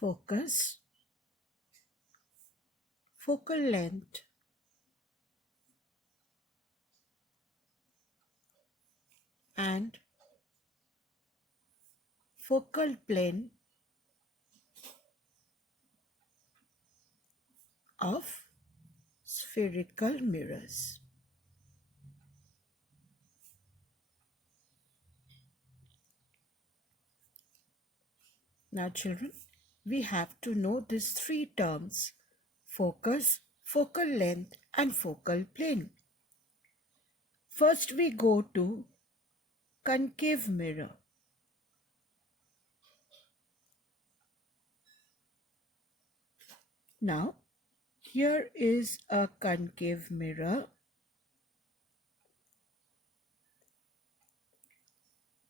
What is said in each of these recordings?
focus, focal length, and focal plane of spherical mirrors. Now children, we have to know these three terms: focus, focal length, and focal plane. First we go to concave mirror. Now here is a concave mirror.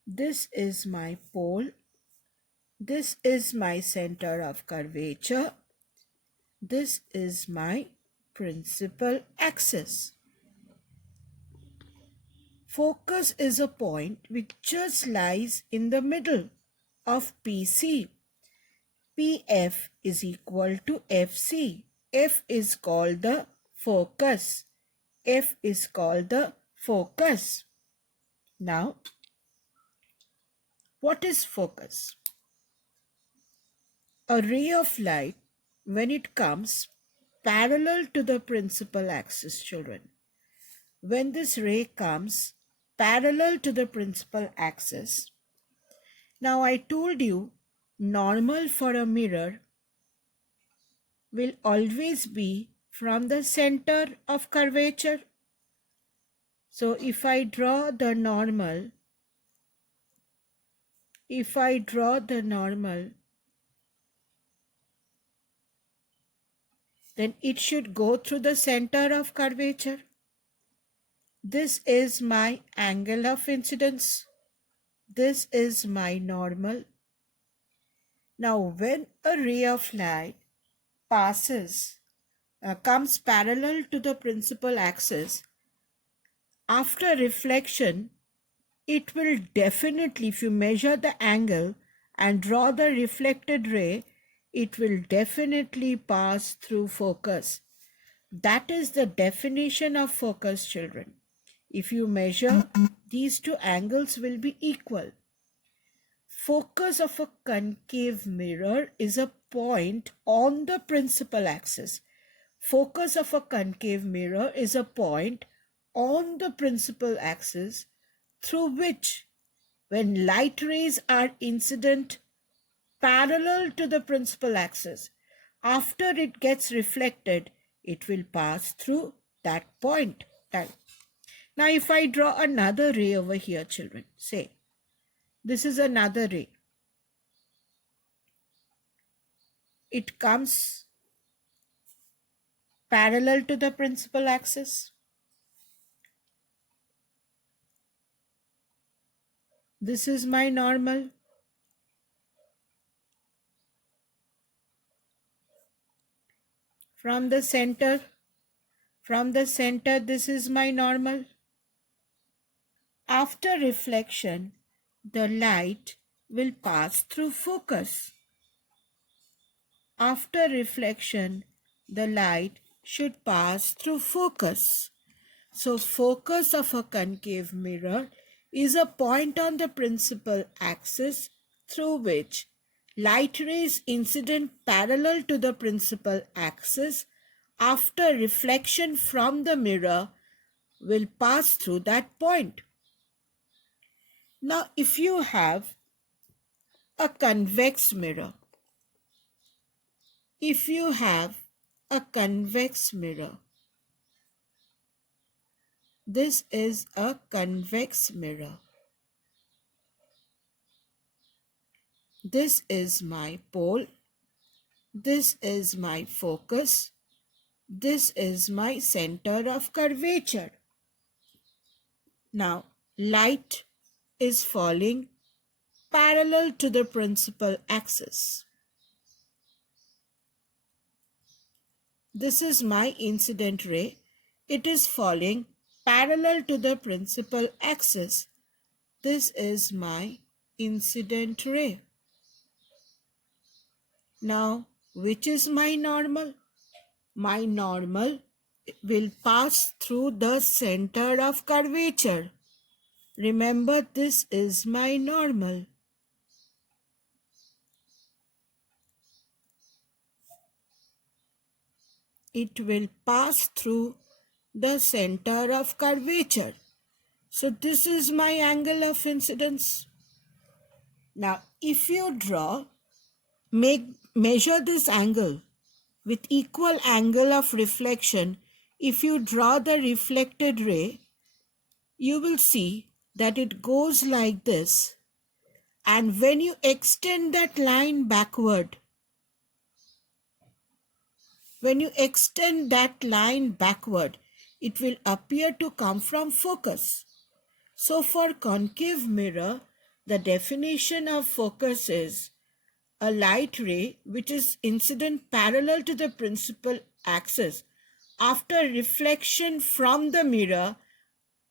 This is my pole. This is my center of curvature. This is my principal axis. Focus is a point which just lies in the middle of PC. PF is equal to FC. F is called the focus. F is called the focus. Now, what is focus? A ray of light, when it comes parallel to the principal axis, children. When this ray comes parallel to the principal axis, now I told you normal for a mirror will always be from the center of curvature. So if I draw the normal, then it should go through the center of curvature. This is my angle of incidence. This is my normal. Now when a ray of light comes parallel to the principal axis, after reflection, it will definitely, if you measure the angle and draw the reflected ray, it will definitely pass through focus. That is the definition of focus, children. If you measure, these two angles will be equal. Focus of a concave mirror is a point on the principal axis. Focus of a concave mirror is a point on the principal axis through which, when light rays are incident parallel to the principal axis, after it gets reflected, it will pass through that point. Now if I draw another ray over here, children, say this is another ray. It comes parallel to the principal axis. This is my normal. From the center, this is my normal. After reflection, the light will pass through focus. After reflection, the light should pass through focus. So focus of a concave mirror is a point on the principal axis through which light rays incident parallel to the principal axis after reflection from the mirror will pass through that point. Now, if you have a convex mirror, this is a convex mirror. This is my pole. This is my focus. This is my center of curvature. Now, light is falling parallel to the principal axis. This is my incident ray. It is falling parallel to the principal axis. This is my incident ray. Now, which is my normal? My normal will pass through the center of curvature. Remember, this is my normal. It will pass through the center of curvature. So this is my angle of incidence. Now, if you measure this angle with equal angle of reflection, if you draw the reflected ray, you will see that it goes like this. And when you extend that line backward, it will appear to come from focus. So for concave mirror, the definition of focus is a light ray which is incident parallel to the principal axis after reflection from the mirror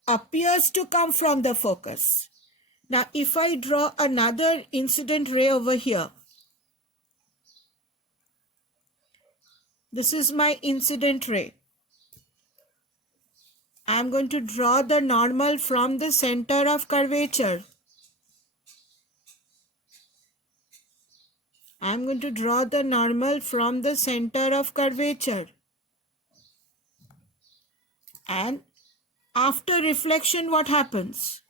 appears to come from the focus. Now if I draw another incident ray over here, this is my incident ray. I am going to draw the normal from the center of curvature. I am going to draw the normal from the center of curvature. And after reflection, what happens?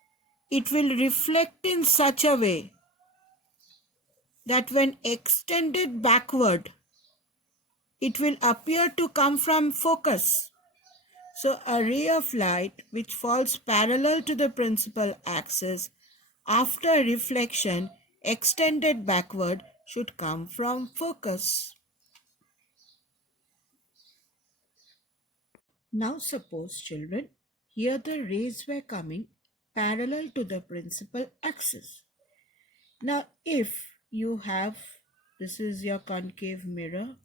It will reflect in such a way that when extended backward, it will appear to come from focus. So a ray of light which falls parallel to the principal axis after reflection extended backward should come from focus. Now suppose, children, here the rays were coming parallel to the principal axis. Now if you have, this is your concave mirror,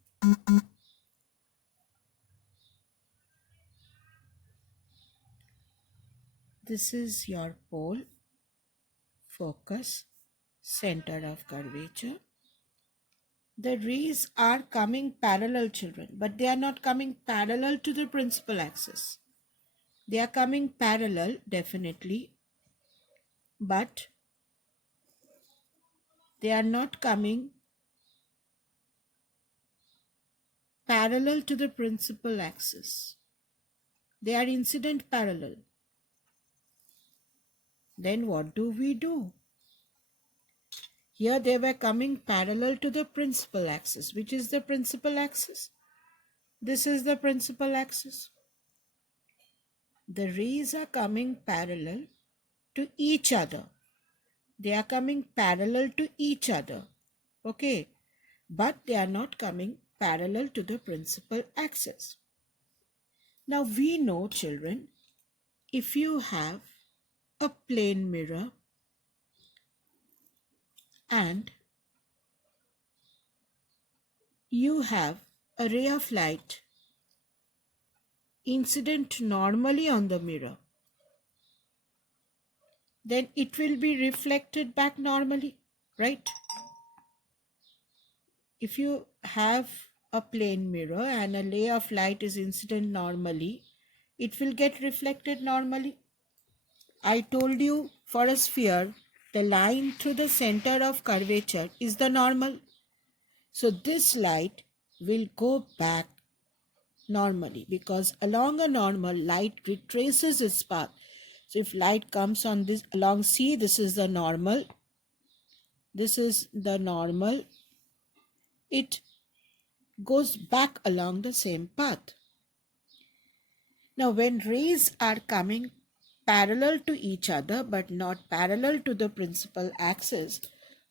this is your pole, focus, center of curvature. The rays are coming parallel, children, but they are not coming parallel to the principal axis. They are coming parallel, definitely, but they are not coming parallel to the principal axis. They are incident parallel. Then what do we do? Here they were coming parallel to the principal axis. Which is the principal axis? This is the principal axis. The rays are coming parallel to each other. They are coming parallel to each other. Okay. But they are not coming parallel to the principal axis. Now we know, children, if you have a plane mirror and you have a ray of light incident normally on the mirror, then it will be reflected back normally, right? If you have a plane mirror and a ray of light is incident normally, it will get reflected normally. I told you for a sphere, the line through the center of curvature is the normal. So this light will go back normally because along a normal, light retraces its path. So if light comes on this along C, this is the normal. This is the normal. It goes back along the same path. Now when rays are coming parallel to each other but not parallel to the principal axis,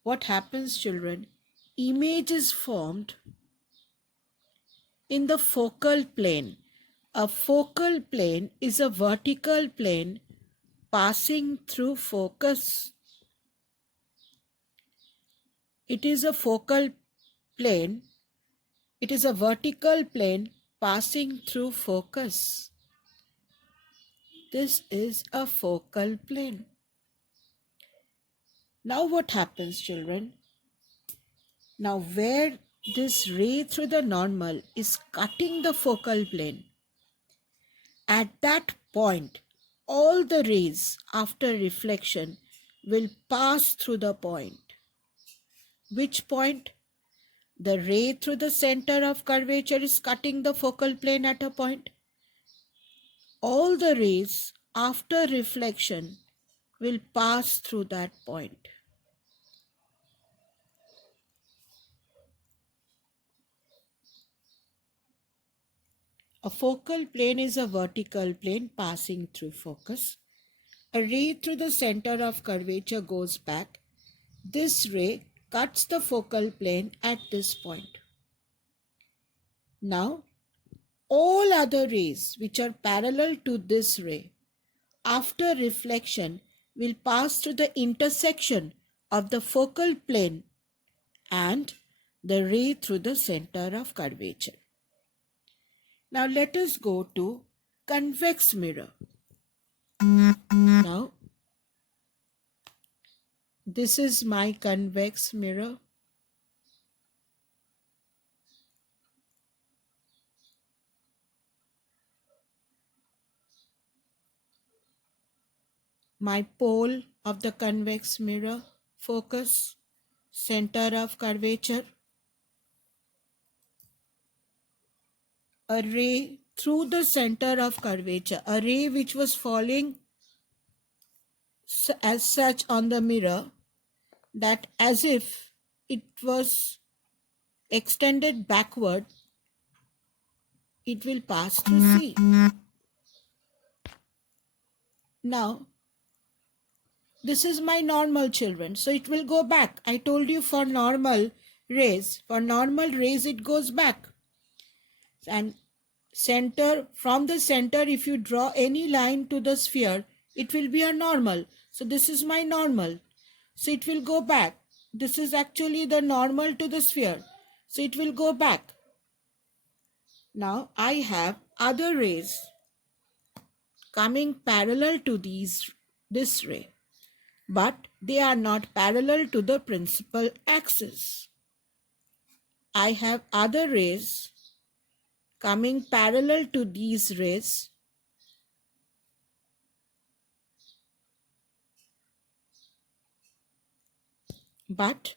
what happens, children? Image is formed in the focal plane. A focal plane is a vertical plane passing through focus. It is a focal plane. It is a vertical plane passing through focus. This is a focal plane. Now what happens, children? Now where this ray through the normal is cutting the focal plane. At that point, all the rays after reflection will pass through the point. Which point? The ray through the center of curvature is cutting the focal plane at a point. All the rays after reflection will pass through that point. A focal plane is a vertical plane passing through focus. A ray through the center of curvature goes back. This ray cuts the focal plane at this point. Now, all other rays which are parallel to this ray after reflection will pass through the intersection of the focal plane and the ray through the center of curvature. Now let us go to convex mirror. Now, this is my convex mirror. My pole of the convex mirror, focus, center of curvature, a ray through the center of curvature, a ray which was falling as such on the mirror, that as if it was extended backward, it will pass through C. Now, this is my normal, children, so it will go back. I told you for normal rays it goes back. And from the center, if you draw any line to the sphere, it will be a normal. So this is my normal. So it will go back. This is actually the normal to the sphere. So it will go back. Now I have other rays coming parallel to this ray, but they are not parallel to the principal axis. I have other rays coming parallel to these rays, but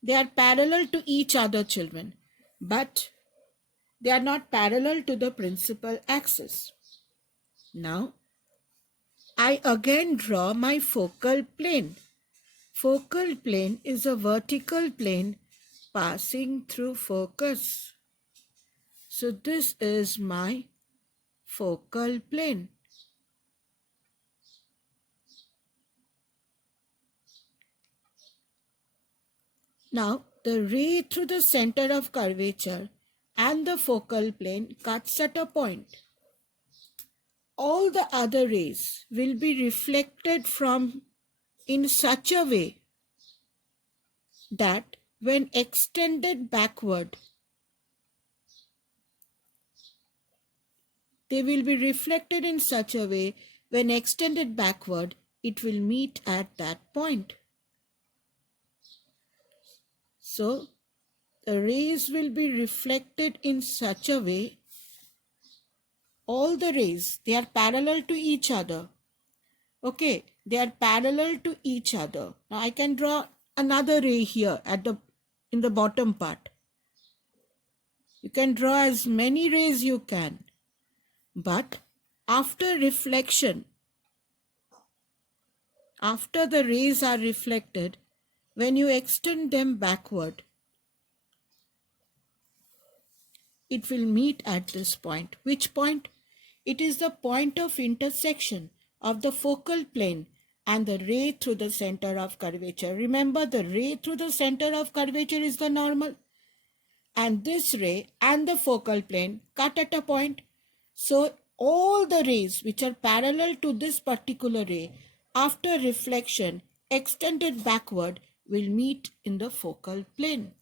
they are parallel to each other, children, but they are not parallel to the principal axis. Now, I again draw my focal plane. Focal plane is a vertical plane passing through focus. So this is my focal plane. Now, the ray through the center of curvature and the focal plane cuts at a point. All the other rays will be reflected from in such a way that when extended backward, they will be reflected in such a way when extended backward, it will meet at that point. So, the rays will be reflected in such a way, all the rays, they are parallel to each other. Okay, they are parallel to each other. Now I can draw another ray here in the bottom part. You can draw as many rays you can. But after reflection, after the rays are reflected, when you extend them backward, it will meet at this point. Which point? It is the point of intersection of the focal plane and the ray through the center of curvature. Remember, the ray through the center of curvature is the normal. And this ray and the focal plane cut at a point. So all the rays which are parallel to this particular ray after reflection extended backward will meet in the focal plane.